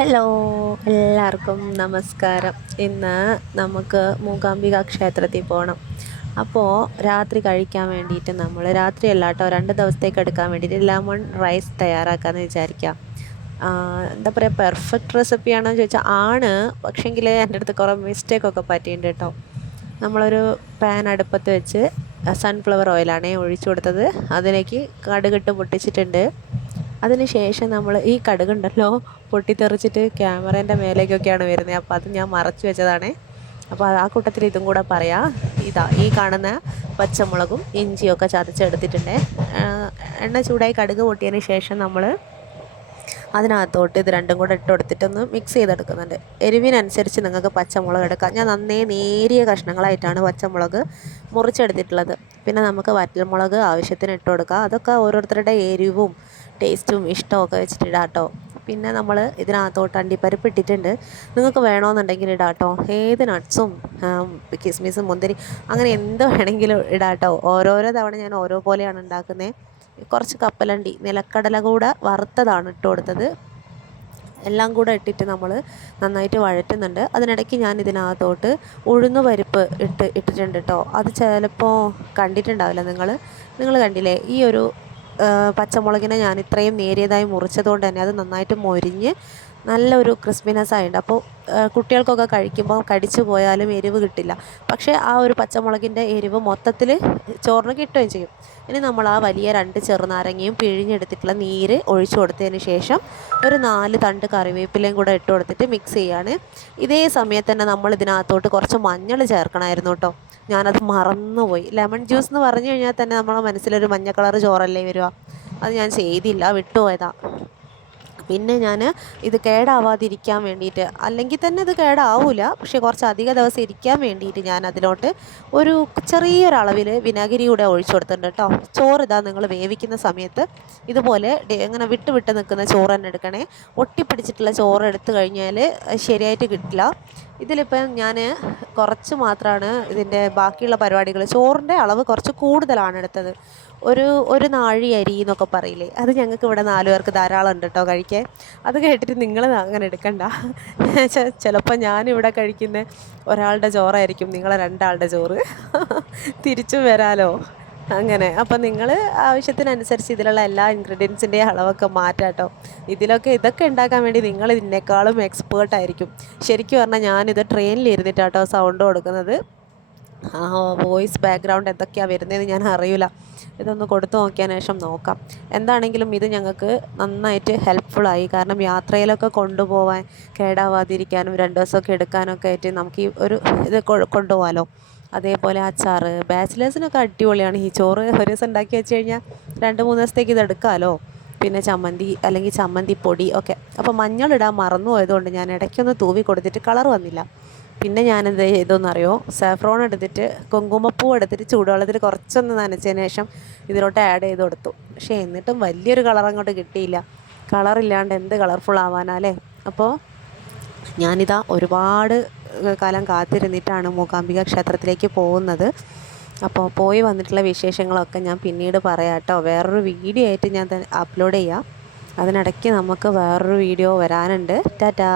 Hello, എല്ലാവർക്കും നമസ്കാരം. ഇന്ന് നമുക്ക് മൂകാംബിക ക്ഷേത്രത്തിൽ പോകണം. അപ്പോൾ രാത്രി കഴിക്കാൻ വേണ്ടിയിട്ട് നമ്മൾ രാത്രിയല്ല കേട്ടോ, 2 ദിവസത്തേക്ക് എടുക്കാൻ വേണ്ടിയിട്ട് ലെമൺ റൈസ് തയ്യാറാക്കാമെന്ന് വിചാരിക്കാം. എന്താ പറയുക, പെർഫെക്റ്റ് റെസിപ്പിയാണോ എന്ന് ചോദിച്ചാൽ ആണ്. പക്ഷേങ്കിൽ എൻ്റെ അടുത്ത് കുറേ മിസ്റ്റേക്കൊക്കെ പറ്റിയിട്ടുണ്ട് കേട്ടോ. നമ്മളൊരു പാൻ അടുപ്പത്ത് വെച്ച് സൺഫ്ലവർ ഓയിലാണേ ഒഴിച്ചു കൊടുത്തത്. അതിലേക്ക് കടുകിട്ട് പൊട്ടിച്ചിട്ടുണ്ട്. അതിന് ശേഷം നമ്മൾ ഈ കടുകുണ്ടല്ലോ പൊട്ടിത്തെറിച്ചിട്ട് ക്യാമറേൻ്റെ മേലേക്കൊക്കെയാണ് വരുന്നത്. അപ്പോൾ അത് ഞാൻ മറച്ചു വെച്ചതാണേ. അപ്പോൾ ആ കൂട്ടത്തിൽ ഇതും കൂടെ പറയാം. ഈ കാണുന്ന പച്ചമുളകും ഇഞ്ചിയൊക്കെ ചതച്ചെടുത്തിട്ടുണ്ട്. എണ്ണ ചൂടായി കടുക് പൊട്ടിയതിന് ശേഷം നമ്മൾ അതിനകത്തോട്ട് ഇത് രണ്ടും കൂടെ ഇട്ട് കൊടുത്തിട്ടൊന്ന് മിക്സ് ചെയ്തെടുക്കുന്നുണ്ട്. എരിവിനനുസരിച്ച് നിങ്ങൾക്ക് പച്ചമുളക് എടുക്കാം. ഞാൻ നന്നേ നേരിയ കഷ്ണങ്ങളായിട്ടാണ് പച്ചമുളക് മുറിച്ചെടുത്തിട്ടുള്ളത്. പിന്നെ നമുക്ക് വറ്റൽമുളക് ആവശ്യത്തിന് ഇട്ട് കൊടുക്കാം. അതൊക്കെ ഓരോരുത്തരുടെ എരിവും ടേസ്റ്റും ഇഷ്ടമൊക്കെ വെച്ചിട്ടിടാം കേട്ടോ. പിന്നെ നമ്മൾ ഇതിനകത്തോട്ട് അണ്ടിപ്പരിപ്പ് ഇട്ടിട്ടുണ്ട്. നിങ്ങൾക്ക് വേണമെന്നുണ്ടെങ്കിൽ ഇടാം കേട്ടോ. ഏത് നട്ട്സും കിസ്മിസും മുന്തിരി അങ്ങനെ എന്ത് വേണമെങ്കിലും ഇടാം കേട്ടോ. ഓരോരോ തവണ ഞാൻ ഓരോ പോലെയാണ് ഉണ്ടാക്കുന്നത്. കുറച്ച് കപ്പലണ്ടി നിലക്കടല കൂടെ വറുത്തതാണ് ഇട്ട് കൊടുത്തത്. എല്ലാം കൂടെ ഇട്ടിട്ട് നമ്മൾ നന്നായിട്ട് വഴറ്റുന്നുണ്ട്. അതിനിടയ്ക്ക് ഞാൻ ഇതിനകത്തോട്ട് ഉഴുന്ന് പരിപ്പ് ഇട്ടിട്ടുണ്ട് കേട്ടോ. അത് ചിലപ്പോൾ കണ്ടിട്ടുണ്ടാവില്ല. നിങ്ങൾ കണ്ടില്ലേ? ഈ ഒരു പച്ചമുളകിനെ ഞാൻ ഇത്രയും നേരിയതായി മുറിച്ചതുകൊണ്ട് തന്നെ അത് നന്നായിട്ട് മൊരിഞ്ഞ് നല്ലൊരു ക്രിസ്പിനെസ് ആയിട്ടുണ്ട്. അപ്പോൾ കുട്ടികൾക്കൊക്കെ കഴിക്കുമ്പോൾ കടിച്ചു പോയാലും എരിവ് കിട്ടില്ല. പക്ഷേ ആ ഒരു പച്ചമുളകിൻ്റെ എരിവ് മൊത്തത്തിൽ ചോറിന് കിട്ടുകയും ചെയ്യും. ഇനി നമ്മൾ ആ വലിയ 2 ചെറുനാരങ്ങയും പിഴിഞ്ഞെടുത്തിട്ടുള്ള നീര് ഒഴിച്ചു കൊടുത്തതിന് ശേഷം ഒരു 4 തണ്ട് കറിവേപ്പിലയും കൂടെ ഇട്ട് കൊടുത്തിട്ട് മിക്സ് ചെയ്യാണ്. ഇതേ സമയത്ത് തന്നെ നമ്മൾ ഇതിനകത്തോട്ട് കുറച്ച് മഞ്ഞൾ ചേർക്കണമായിരുന്നു കേട്ടോ. ഞാനത് മറന്നുപോയി. ലെമൺ ജ്യൂസ് എന്ന് പറഞ്ഞു കഴിഞ്ഞാൽ തന്നെ നമ്മളെ മനസ്സിലൊരു മഞ്ഞ കളർ ചോറല്ലേ വരിക. അത് ഞാൻ ചെയ്തില്ല, വിട്ടുപോയതാ. പിന്നെ ഞാൻ ഇത് കേടാവാതിരിക്കാൻ വേണ്ടിയിട്ട്, അല്ലെങ്കിൽ തന്നെ ഇത് കേടാവില്ല, പക്ഷേ കുറച്ച് അധിക ദിവസം ഇരിക്കാൻ വേണ്ടിയിട്ട് ഞാൻ അതിലോട്ട് ഒരു ചെറിയൊരളവിൽ വിനാഗിരി കൂടെ ഒഴിച്ചു കൊടുത്തിട്ടുണ്ട് കേട്ടോ. ചോറ് ഇതാ നിങ്ങൾ വേവിക്കുന്ന സമയത്ത് ഇതുപോലെ ഇങ്ങനെ വിട്ട് വിട്ട് നിൽക്കുന്ന ചോറ് തന്നെ എടുക്കണേ. ഒട്ടിപ്പിടിച്ചിട്ടുള്ള ചോറ് എടുത്തു കഴിഞ്ഞാൽ ശരിയായിട്ട് കിട്ടില്ല. ഇതിലിപ്പം ഞാൻ കുറച്ച് മാത്രമാണ് ഇതിൻ്റെ ബാക്കിയുള്ള പരിപാടികൾ. ചോറിൻ്റെ അളവ് കുറച്ച് കൂടുതലാണ് എടുത്തത്. ഒരു നാഴി അരി എന്നൊക്കെ പറയില്ലേ, അത് ഞങ്ങൾക്ക് ഇവിടെ 4 പേർക്ക് ധാരാളം ഉണ്ട് കേട്ടോ കഴിക്കാൻ. അത് കേട്ടിട്ട് നിങ്ങൾ അങ്ങനെ എടുക്കണ്ട. ചിലപ്പോൾ ഞാനിവിടെ കഴിക്കുന്ന ഒരാളുടെ ചോറായിരിക്കും നിങ്ങളെ 2 ആളുടെ ചോറ്. തിരിച്ചും വരാലോ അങ്ങനെ. അപ്പം നിങ്ങൾ ആവശ്യത്തിനനുസരിച്ച് ഇതിലുള്ള എല്ലാ ഇൻഗ്രീഡിയൻസിൻ്റെയും അളവൊക്കെ മാറ്റാം കേട്ടോ. ഇതൊക്കെ ഉണ്ടാക്കാൻ വേണ്ടി നിങ്ങൾ ഇതിനേക്കാളും എക്സ്പേർട്ടായിരിക്കും. ശരിക്കും പറഞ്ഞാൽ ഞാനിത് ട്രെയിനിലിരുന്നിട്ടാട്ടോ സൗണ്ട് കൊടുക്കുന്നത്. വോയിസ് ബാക്ക്ഗ്രൗണ്ട് എന്തൊക്കെയാണ് വരുന്നതെന്ന് ഞാൻ അറിയില്ല. ഇതൊന്ന് കൊടുത്തു നോക്കിയതിന് ശേഷം നോക്കാം. എന്താണെങ്കിലും ഇത് ഞങ്ങൾക്ക് നന്നായിട്ട് ഹെൽപ്ഫുള്ളായി. കാരണം യാത്രയിലൊക്കെ കൊണ്ടുപോകാൻ കേടാവാതിരിക്കാനും 2 ദിവസമൊക്കെ എടുക്കാനൊക്കെ ആയിട്ട് നമുക്ക് ഈ ഒരു ഇത് കൊണ്ടുപോകാമല്ലോ. അതേപോലെ അച്ചാർ ബാച്ചിലേഴ്സിനൊക്കെ അടിപൊളിയാണ്. ഈ ചോറ് ഒരു ദിവസം ഉണ്ടാക്കി വെച്ച് കഴിഞ്ഞാൽ 2-3 ദിവസത്തേക്ക് ഇത് എടുക്കാമല്ലോ. പിന്നെ ചമ്മന്തി അല്ലെങ്കിൽ ചമ്മന്തിപ്പൊടി ഒക്കെ. അപ്പോൾ മഞ്ഞളിടാൻ മറന്നു പോയതുകൊണ്ട് ഞാൻ ഇടയ്ക്കൊന്ന് തൂവി കൊടുത്തിട്ട് കളർ വന്നില്ല. പിന്നെ ഞാനെന്ത് ചെയ്തെന്നറിയോ, സാഫ്രോൺ എടുത്തിട്ട് കുങ്കുമപ്പൂ എടുത്തിട്ട് ചൂടുവെള്ളത്തിൽ കുറച്ചൊന്ന് നനച്ചതിന് ശേഷം ഇതിലോട്ട് ആഡ് ചെയ്ത് കൊടുത്തു. പക്ഷേ എന്നിട്ടും വലിയൊരു കളർ അങ്ങോട്ട് കിട്ടിയില്ല. കളറില്ലാണ്ട് എന്ത് കളർഫുൾ ആവാനല്ലേ. അപ്പോൾ ഞാനിതാ ഒരുപാട് കാലം കാത്തിരുന്നിട്ടാണ് മൂകാംബിക ക്ഷേത്രത്തിലേക്ക് പോകുന്നത്. അപ്പോൾ പോയി വന്നിട്ടുള്ള വിശേഷങ്ങളൊക്കെ ഞാൻ പിന്നീട് പറയാം കേട്ടോ. വേറൊരു വീഡിയോ ആയിട്ട് ഞാൻ അപ്ലോഡ് ചെയ്യാം. അതിനിടയ്ക്ക് നമുക്ക് വേറൊരു വീഡിയോ വരാനുണ്ട്. ടാറ്റാ.